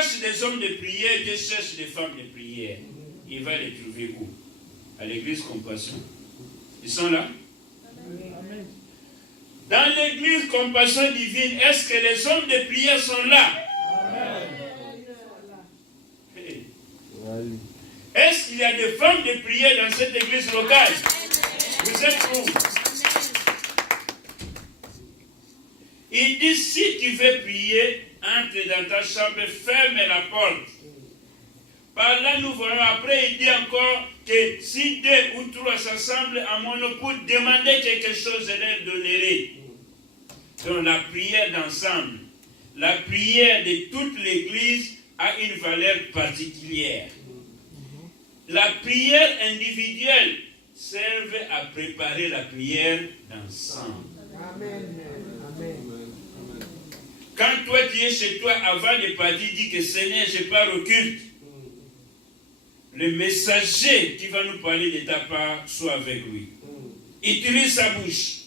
cherche des hommes de prière, Dieu cherche des femmes de prière. Il va les trouver où? À l'église Compassion. Ils sont là? Amen. Dans l'église Compassion Divine, est-ce que les hommes de prière sont là? Amen. Hey. Est-ce qu'il y a des femmes de prière dans cette église locale? Vous êtes où? Il dit, si tu veux prier, entre dans ta chambre, ferme la porte. Par là, nous voyons, après, il dit encore que si 2 ou 3 s'assemblent à mon nom pour demander quelque chose, je leur donnerai. Donc, la prière d'ensemble, la prière de toute l'église a une valeur particulière. La prière individuelle serve à préparer la prière d'ensemble. Amen. Amen. Quand toi tu es chez toi, avant de partir, dis que Seigneur, je pars au culte. Le messager qui va nous parler de ta part, soit avec lui. Utilise sa bouche.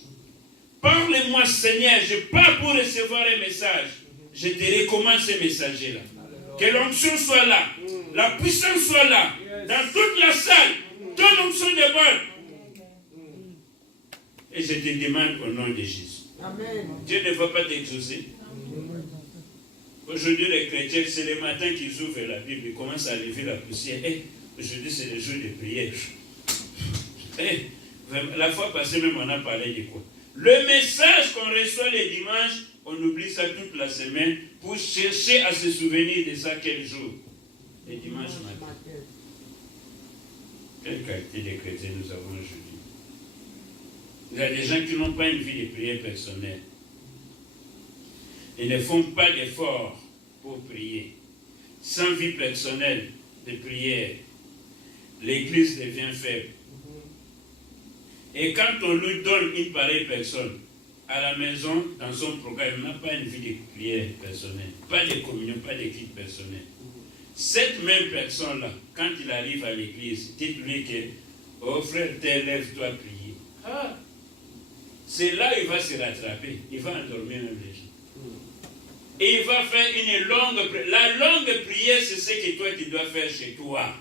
Parle-moi, Seigneur, je pars pour recevoir un message. Je te recommande ce messager-là. Que l'onction soit là, la puissance soit là, dans toute la salle, ton onction de bonne. Et je te demande au nom de Jésus. Amen. Dieu ne va pas t'exaucer. Aujourd'hui, les chrétiens, c'est le matin qu'ils ouvrent la Bible, ils commencent à lever la poussière. Aujourd'hui, c'est le jour de prière. La fois passée, même, on a parlé de quoi? Le message qu'on reçoit les dimanches, on oublie ça toute la semaine pour chercher à se souvenir de ça quel jour? Les dimanches matin. Quelle qualité de chrétiens nous avons aujourd'hui? Il y a des gens qui n'ont pas une vie de prière personnelle. Ils ne font pas d'efforts pour prier. Sans vie personnelle de prière, l'église devient faible. Et quand on lui donne une pareille personne, à la maison, dans son programme, il n'a pas une vie de prière personnelle, pas de communion, pas de culte personnel. Cette même personne-là, quand il arrive à l'église, dites-lui que, oh frère, lève-toi prier. Ah, c'est là qu'il va se rattraper, il va endormir même les gens. Et il va faire une longue prière. La longue prière, c'est ce que toi, tu dois faire chez toi.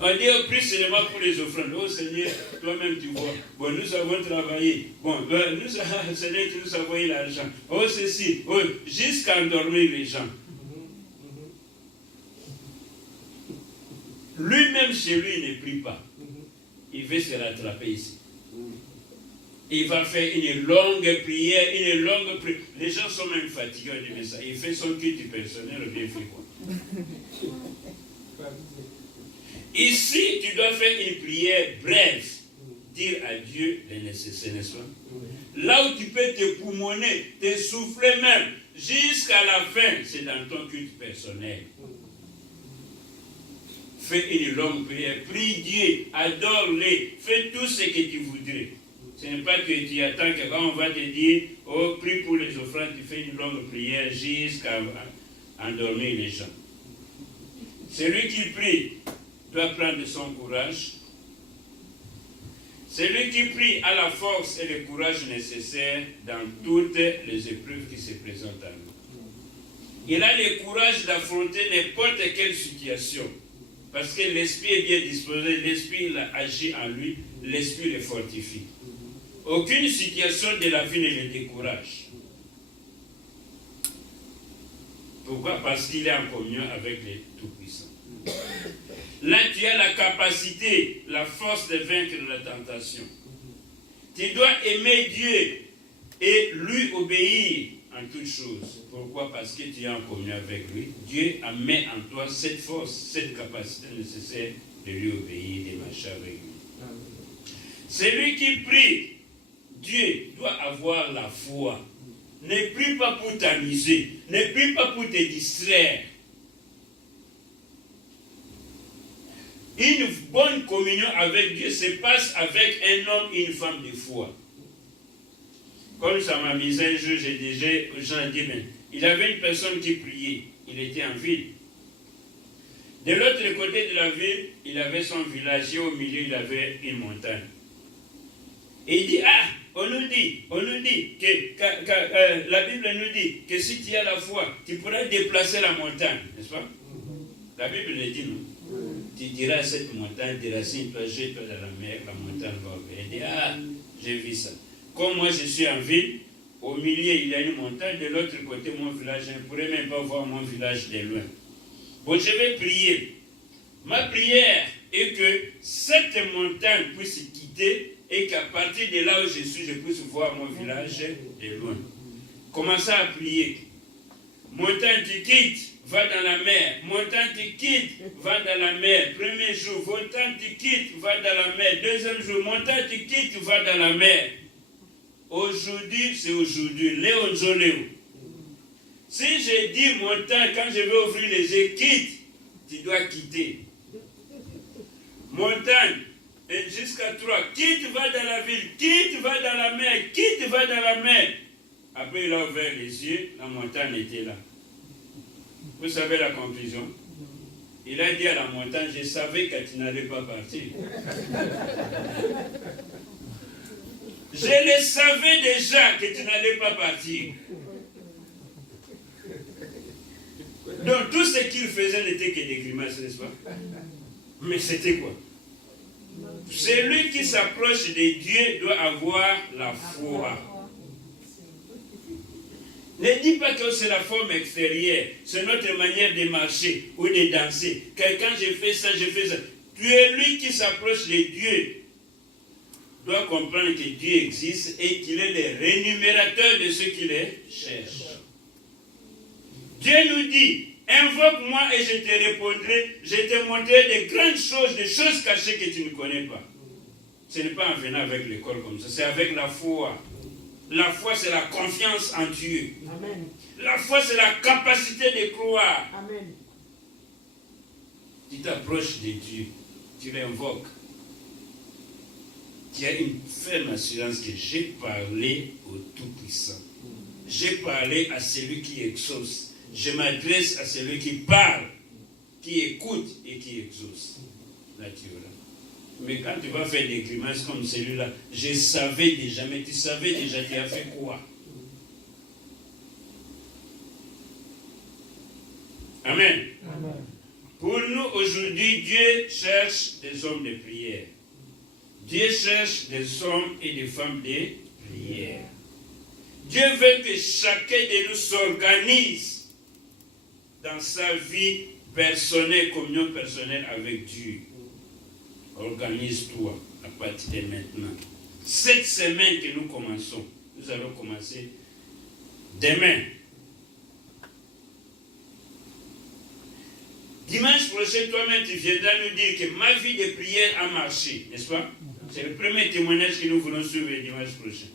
On dit, oh, prie seulement pour les offrandes. Oh Seigneur, toi-même tu vois. Bon, nous avons travaillé. Bon, Seigneur, tu nous as envoyé l'argent. Oh, ceci. Oh, jusqu'à endormir les gens. Lui-même, chez lui, il ne prie pas. Il veut se rattraper ici. Il va faire une longue prière, Les gens sont même fatigués, on dit, mais ça, il fait son culte personnel, ou bien il fait quoi? Ici, tu dois faire une prière brève, dire à Dieu le nécessaire, n'est-ce pas? Là où tu peux te poumonner, te souffler même, jusqu'à la fin, c'est dans ton culte personnel. Fais une longue prière, prie Dieu, adore-le, fais tout ce que tu voudrais. Ce n'est pas que tu attends que quand on va te dire, oh, prie pour les offrandes, tu fais une longue prière jusqu'à endormir les gens. Celui qui prie doit prendre son courage. Celui qui prie a la force et le courage nécessaires dans toutes les épreuves qui se présentent à nous. Il a le courage d'affronter n'importe quelle situation. Parce que l'esprit est bien disposé, l'esprit agit en lui, l'esprit le fortifie. Aucune situation de la vie ne le décourage. Pourquoi? Parce qu'il est en communion avec les Tout-Puissants. Là, tu as la capacité, la force de vaincre la tentation. Tu dois aimer Dieu et lui obéir en toutes choses. Pourquoi? Parce que tu es en communion avec lui. Dieu a mis en toi cette force, cette capacité nécessaire de lui obéir, de marcher avec lui. Celui qui prie, Dieu doit avoir la foi. Ne prie pas pour t'amuser. Ne prie pas pour te distraire. Une bonne communion avec Dieu se passe avec un homme et une femme de foi. Comme ça m'amusait un jour, j'ai déjà aux gens dit, mais il avait une personne qui priait. Il était en ville. De l'autre côté de la ville, il avait son village et au milieu, il avait une montagne. Et il dit, ah, on nous dit la Bible nous dit que si tu as la foi, tu pourras déplacer la montagne, n'est-ce pas? La Bible le dit, non? Tu diras à cette montagne, déracine-toi, jette-toi dans la mer, la montagne va ouvrir. Elle dit, ah, j'ai vu ça. Comme moi je suis en ville, au milieu il y a une montagne, de l'autre côté mon village, je ne pourrais même pas voir mon village de loin. Bon, je vais prier. Ma prière est que cette montagne puisse quitter et qu'à partir de là où je suis, je puisse voir mon village de loin. Commencez à prier. Montagne, tu quittes, va dans la mer. Montagne, tu quittes, va dans la mer. Premier jour, montagne, tu quittes, va dans la mer. Deuxième jour, montagne, tu quittes, va dans la mer. Aujourd'hui, c'est aujourd'hui. Léon Joléo. Si je dis montagne, quand je vais ouvrir les yeux, quitte, tu dois quitter. Montagne, et jusqu'à 3, quitte, va dans la ville, quitte, va dans la mer, quitte, va dans la mer. Après, il a ouvert les yeux, la montagne était là. Vous savez la conclusion? Il a dit à la montagne, je savais que tu n'allais pas partir. Je le savais déjà que tu n'allais pas partir. Donc tout ce qu'il faisait n'était que des grimaces, n'est-ce pas? Mais c'était quoi? Celui qui s'approche de Dieu doit avoir la foi. Ne dis pas que c'est la forme extérieure, c'est notre manière de marcher ou de danser. Quand je fais ça, je fais ça. Tu es lui qui s'approche de Dieu. Doit comprendre que Dieu existe et qu'il est le rémunérateur de ceux qui les cherchent. Dieu nous dit, invoque-moi et je te répondrai, je te montrerai de grandes choses, des choses cachées que tu ne connais pas. Ce n'est pas en venant avec l'école comme ça, c'est avec la foi. La foi, c'est la confiance en Dieu. Amen. La foi, c'est la capacité de croire. Amen. Tu t'approches de Dieu, tu l'invoques. Tu as une ferme assurance que j'ai parlé au Tout-Puissant. J'ai parlé à celui qui exauce. Je m'adresse à celui qui parle, qui écoute et qui exauce. Là, tu verras. Mais quand tu vas faire des grimaces comme celui-là, je savais déjà, mais tu savais déjà, tu as fait quoi? Amen. Amen. Pour nous, aujourd'hui, Dieu cherche des hommes de prière. Dieu cherche des hommes et des femmes de prière. Dieu veut que chacun de nous s'organise dans sa vie personnelle, communion personnelle avec Dieu. Organise-toi à partir de maintenant. Cette semaine que nous commençons, nous allons commencer demain. Dimanche prochain, toi-même, tu viendras nous dire que ma vie de prière a marché, n'est-ce pas? C'est le premier témoignage que nous voulons suivre dimanche prochain.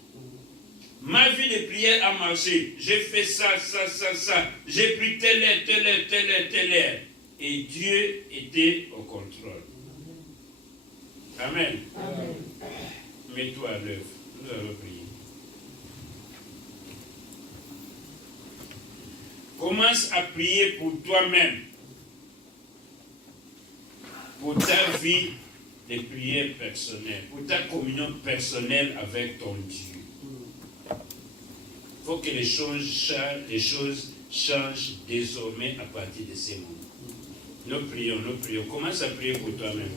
Ma vie de prière a marché. J'ai fait ça, ça, ça, ça. J'ai pris telle heure, telle heure, telle heure, telle heure. Et Dieu était au contrôle. Amen. Amen. Mets-toi à l'œuvre. Nous allons prier. Commence à prier pour toi-même. Pour ta vie de prière personnelle. Pour ta communion personnelle avec ton Dieu. Il faut que les choses changent désormais à partir de ces moments. Nous prions. Commence à prier pour toi-même.